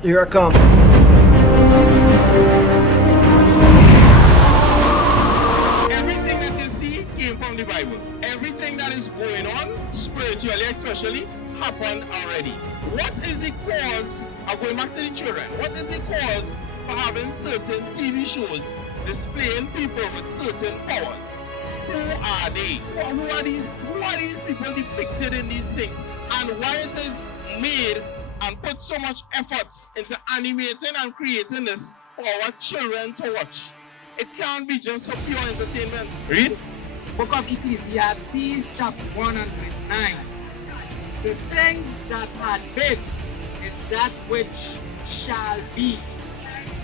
Here I come. Everything that you see came from the Bible. Everything that is going on, spiritually especially, happened already. What is the cause of going back to the children? What is the cause for having certain TV shows displaying people with certain powers? Who are they? Who are these people depicted in these things? And why it is made and put so much effort into animating and creating this for our children to watch? It can't be just for pure entertainment. Read. Book of Ecclesiastes, chapter 1 and verse 9. The things that had been is that which shall be,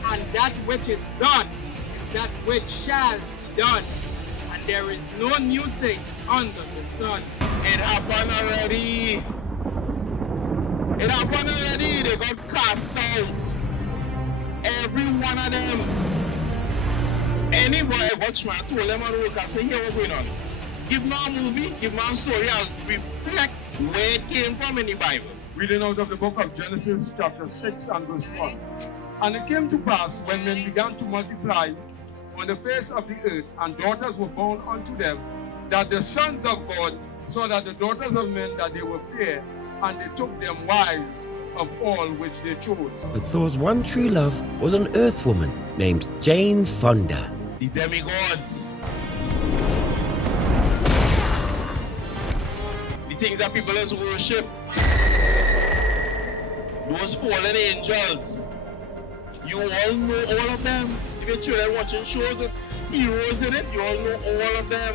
and that which is done is that which shall be done, and there is no new thing under the sun. It happened already. It happened already. They got cast out. Every one of them. Anybody, watchman, told them on work and say, here what's going on. Give me a movie, give me a story, I'll reflect where it came from in the Bible. Reading out of the book of Genesis, chapter 6 and verse 1. And it came to pass, when men began to multiply on the face of the earth, and daughters were born unto them, that the sons of God saw that the daughters of men, that they were fair, and they took them wives of all which they chose. But Thor's one true love was an earth woman named Jane Fonda. The demigods. The things that people just worship. Those fallen angels. You all know all of them. If your children watching shows with heroes in it, you all know all of them.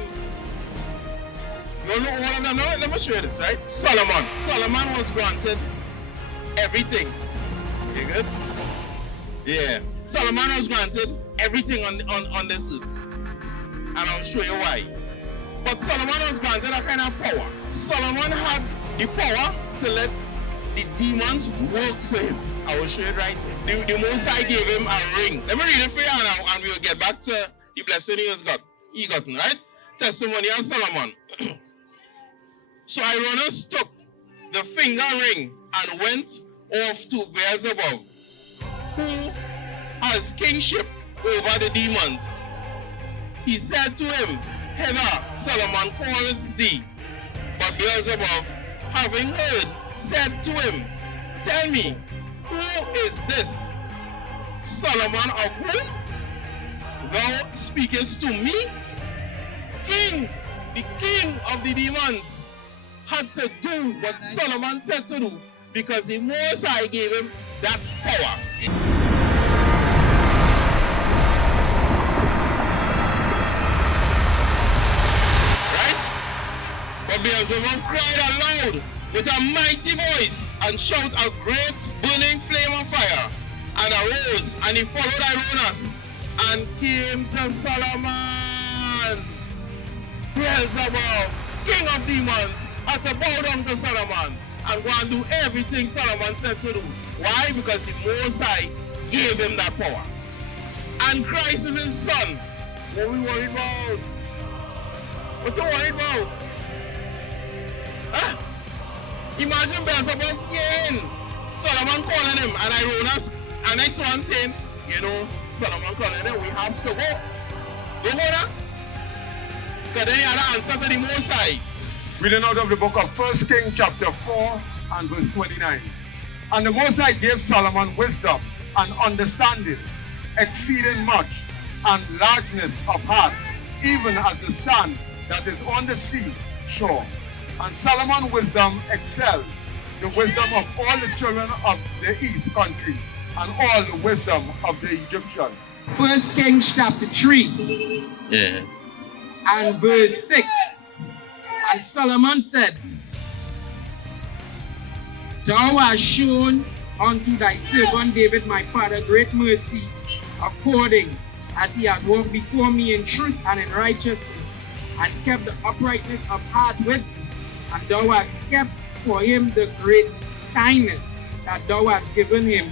You all know all of them. Now, let me show you this, right? Solomon was granted everything. You good? Yeah. Solomon was granted everything on this earth. And I'll show you why. But Solomon was granted a kind of power. Solomon had the power to let the demons work for him. I will show you right here. The Most High gave him a ring. Let me read it for you now, and we will get back to the blessing he got, right? Testimony of Solomon. So Ironus took the finger ring and went off to Beelzebub, who has kingship over the demons. He said to him, hither Solomon calls thee. But Beelzebub, having heard, said to him, tell me, who is this Solomon of whom thou speakest to me? King, the king of the demons, had to do what Solomon said to do because the Most High gave him that power. But Beelzebub cried aloud with a mighty voice and shouted a great burning flame of fire, and arose, and he followed Ironus and came to Solomon. Beelzebub, king of demons, had to bow down to Solomon and go and do everything Solomon said to do. Why? Because the Most High gave him that power. And Christ is his son. What are we worried about? What you worried about? Huh? Imagine Beelzebub hearing Solomon calling him, and Ironus, and next one saying, you know, Solomon calling him, we have to go. Don't go now. Because then he had an answer to the Most High. Reading out of the book of 1 Kings, chapter 4 and verse 29. And the Most High gave Solomon wisdom and understanding, exceeding much, and largeness of heart, even as the sand that is on the sea shore. And Solomon's wisdom excelled the wisdom of all the children of the east country, and all the wisdom of the Egyptian. 1 Kings chapter 3 and verse 6. And Solomon said, thou hast shown unto thy servant David my father great mercy, according as he had walked before me in truth and in righteousness, and kept the uprightness of heart with thee. And thou hast kept for him the great kindness, that thou hast given him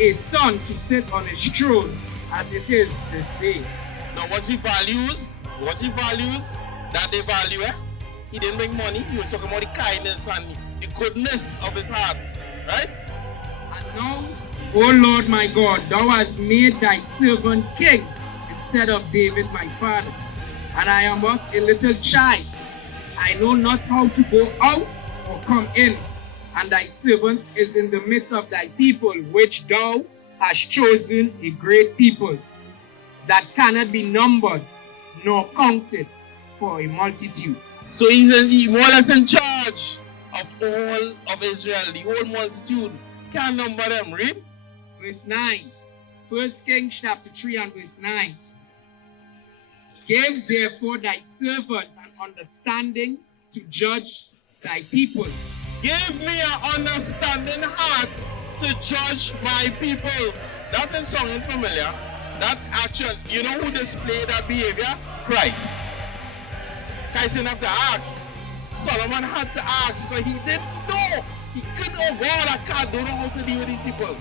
a son to sit on his throne, as it is this day. Now what he values, that they value, he didn't make money, he was talking about the kindness and the goodness of his heart, right? And now O Lord my God, thou hast made thy servant king instead of David my father. And I am but a little child. I know not how to go out or come in. And thy servant is in the midst of thy people, which thou hast chosen a great people, that cannot be numbered nor counted for a multitude. So he's more or less in charge of all of Israel, the whole multitude. Can't number them, read. Verse 9. 1 Kings chapter 3 and verse 9. Give therefore thy servant an understanding to judge thy people. Give me an understanding heart to judge my people. That is sounding familiar. That actual, you know who displayed that behavior? Christ. Christ didn't have to ask. Solomon had to ask because he didn't know. He couldn't, oh God, I don't know how to deal with these people.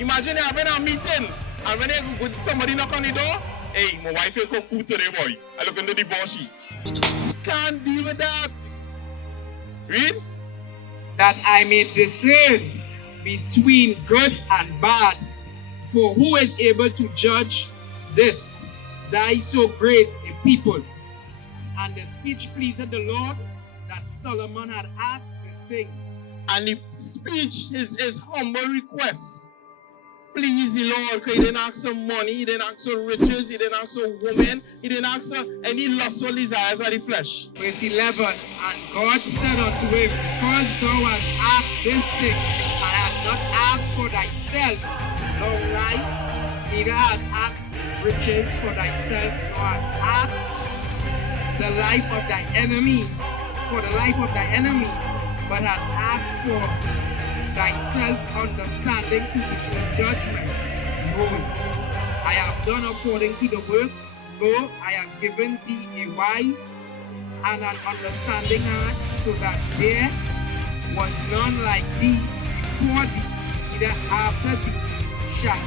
Imagine having a meeting and when somebody knock on the door, hey, my wife will cook food today, boy. I look in the divorce sheet. You can't deal with that. Read. That I may discern between good and bad. For who is able to judge this, thy so great a people? And the speech pleased the Lord, that Solomon had asked this thing. And the speech is his humble request. Please the Lord, because he didn't ask for money, he didn't ask for riches, he didn't ask for women, he didn't ask for any lustful desires of the flesh. Verse 11, and God said unto him, because thou hast asked this thing, and hast not asked for thyself long life, neither hast asked riches for thyself, nor hast asked the life of thy enemies, for the life of thy enemies, but hast asked for thyself understanding to discern judgment. Lo, I have done according to the works. Lo, I have given thee a wise and an understanding heart, so that there was none like thee before thee, neither after thee shall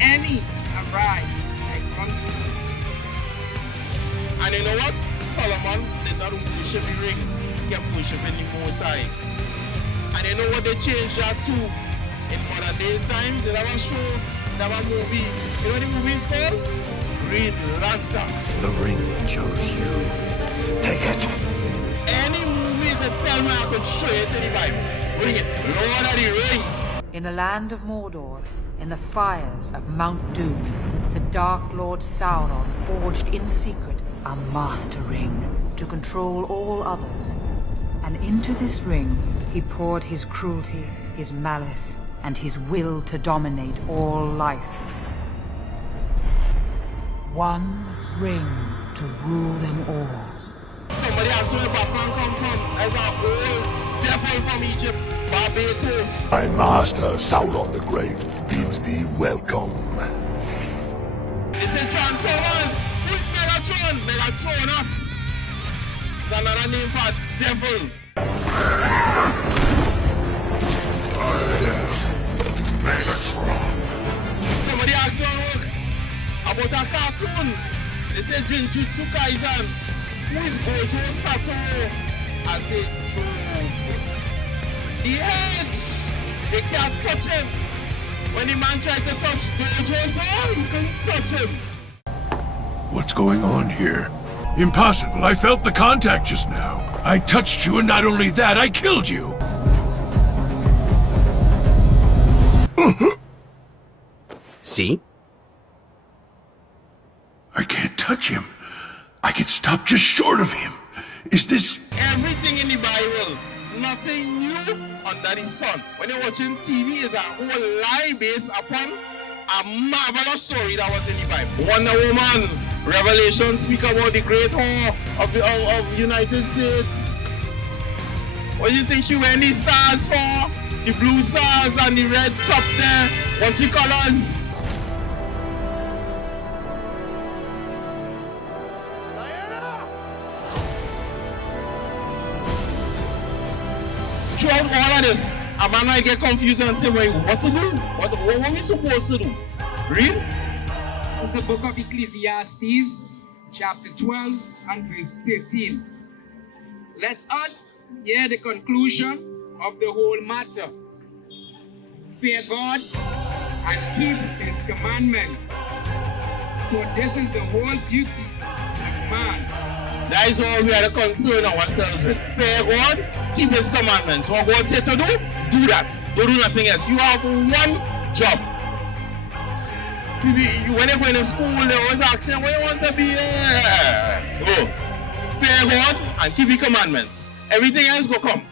any arise like unto thee. And you know what? Solomon did not worship the ring, he kept worshiping the Most High. And you know what they changed that to? In modern day times, they have a show, they have a movie. You know what the movie is called? Green Lantern. The ring chose you. Take it. Any movie that tell me I could show it in the Bible. Bring it. Lord of the Rings. In the land of Mordor, in the fires of Mount Doom, the Dark Lord Sauron forged in secret a master ring to control all others. And into this ring, he poured his cruelty, his malice, and his will to dominate all life. One ring to rule them all. Somebody asked me about come as an old devil from Egypt, Barbados. My master, Sauron the Great, bids thee welcome. Listen, Transformers, who is Megatron? Megatronus. It's another name for devil. I am Megatron. Somebody asked on work about a cartoon. They say Jinjutsu Kaisen. Who is Gojo Satoru? I say true. The edge. They can't touch him. When the man tried to touch Gojo's arm, you couldn't touch him. What's going on here? Impossible. I felt the contact just now. I touched you, and not only that, I killed you. See? I can't touch him. I can stop just short of him. Is this... Everything in the Bible, nothing new under the sun. When you're watching TV, is a whole lie based upon a marvelous story that was in the Bible. Wonder Woman, Revelation speak about the great whore of the United States. What do you think she wearing these stars for? The blue stars and the red top there. What's the colors? Throughout all of this, a man might get confused and say, wait, what to do? What are we supposed to do? Read. This is the book of Ecclesiastes, chapter 12 and verse 13. Let us hear the conclusion of the whole matter. Fear God and keep his commandments. For this is the whole duty of man. That is all we are to concern ourselves with. Fear God, keep his commandments. What God said to do that. Don't do nothing else. You have one job. When you're going to school, they always ask you, what you want to be? Oh. Fear God and keep his commandments. Everything else will come.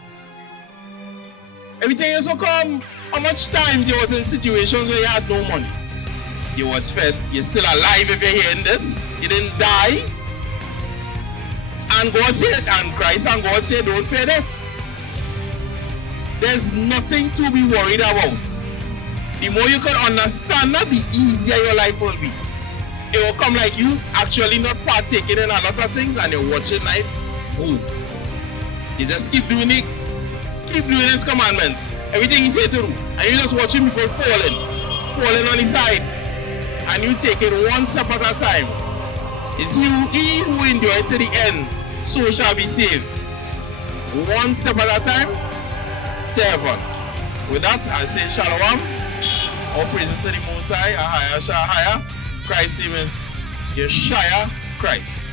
Everything else will come. How much times you was in situations where you had no money? You was fed. You're still alive if you're hearing this. You didn't die. And God said, and Christ and God said, don't fear that. There's nothing to be worried about. The more you can understand that, the easier your life will be. It will come like you actually not partaking in a lot of things and you're watching life move. You just keep doing it. Keep doing his commandments. Everything he said to do. And you just watching people falling on the side. And you take it one step at a time. It's he who endure to the end, so shall be saved. One step at a time, to heaven. With that, I say shalom. All praises to the Most High, Ahayah, Yashayah. Christ name is Yashayah Christ.